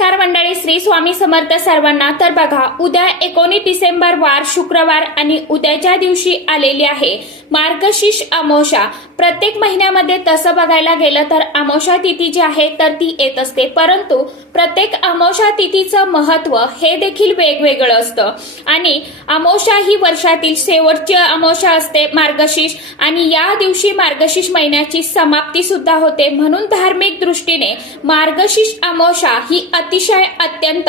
नमस्कार मंडळी श्री स्वामी समर्थ सर्वांना. तर बघा उद्या एकोणीस डिसेंबर वार शुक्रवार आणि उद्याच्या दिवशी आलेली आहे. मार्गशीर्ष अमोशा प्रत्येक महिन्यामध्ये तसं बघायला गेलं तर अमोशा तिथी जी आहे तर ती येत असते. परंतु प्रत्येक अमोशा तिथीचं महत्त्व हे देखील वेगवेगळं असतं. आणि अमोशा ही वर्षातील शेवटची अमोशा असते मार्गशीर्ष. आणि या दिवशी मार्गशीर्ष महिन्याची समाप्ती सुद्धा होते. म्हणून धार्मिक दृष्टीने मार्गशीर्ष अमोशा ही अतिशय अत्यंत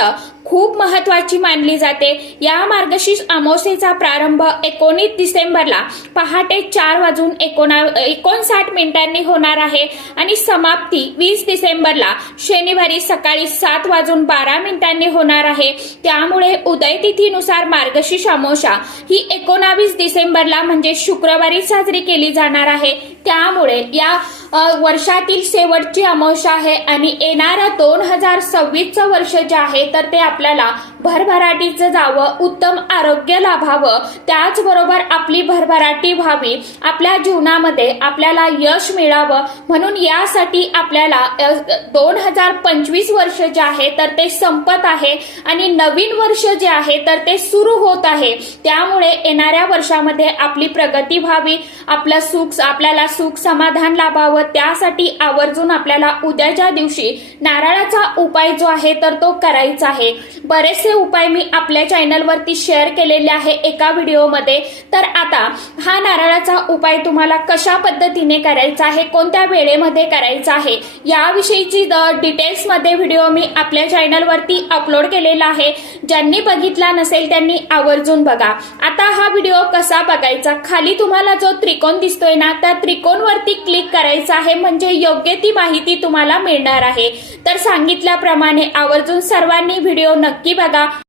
खूप महत्वाची मानली जाते. या मार्गशीर्ष अमावस्येचा प्रारंभ एकोणीस डिसेंबरला पहाटे चार वाजून एकोणा एकोणसाठ मिनिटांनी होणार आहे आणि समाप्ती वीस डिसेंबरला शनिवारी सकाळी सात वाजून बारा मिनिटांनी होणार आहे. त्यामुळे उदय तिथीनुसार मार्गशीर्ष अमावस्या ही एकोणावीस डिसेंबरला म्हणजे शुक्रवारी साजरी केली जाणार आहे. त्यामुळे या वर्षातील शेवटची अमावस्या आहे आणि येणारं दोन हजार सव्वीसचं वर्ष जे आहे तर ते आपल्याला भरभराटीचं जावं उत्तम आरोग्य लाभावं. त्याचबरोबर आपली भरभराटी व्हावी आपल्या जीवनामध्ये आपल्याला यश मिळावं. म्हणून यासाठी आपल्याला दोन हजार पंचवीस वर्ष जे आहे तर ते संपत आहे. आणि नवीन वर्ष जे आहे तर ते सुरू होत आहे. त्यामुळे येणाऱ्या वर्षामध्ये आपली प्रगती व्हावी आपलं सुख आपल्याला सुख समाधान लाभावं. त्यासाठी आवर्जून आपल्याला उद्याच्या दिवशी नारळाचा उपाय जो आहे तर तो करायचा आहे. बरेचसे उपाय मी आपल्या चॅनलवरती शेअर केलेले आहे एका व्हिडिओमध्ये तर आता हा नारळाचा उपाय तुम्हाला कशा पद्धतीने करायचा आहे कोणत्या वेळेमध्ये करायचा आहे याविषयीची डिटेल्समध्ये व्हिडिओ मी आपल्या चॅनलवरती अपलोड केलेला आहे. ज्यांनी बघितला नसेल त्यांनी आवर्जून बघा. आता हा व्हिडिओ कसा बघायचा? खाली तुम्हाला जो त्रिकोण दिसतोय ना त्या त्रिकोणवरती क्लिक करायचं करायचं आहे म्हणजे योग्य ती माहिती तुम्हाला मिळणार आहे. तर सांगितल्याप्रमाणे आवर्जून सर्वांनी व्हिडिओ नक्की बघा.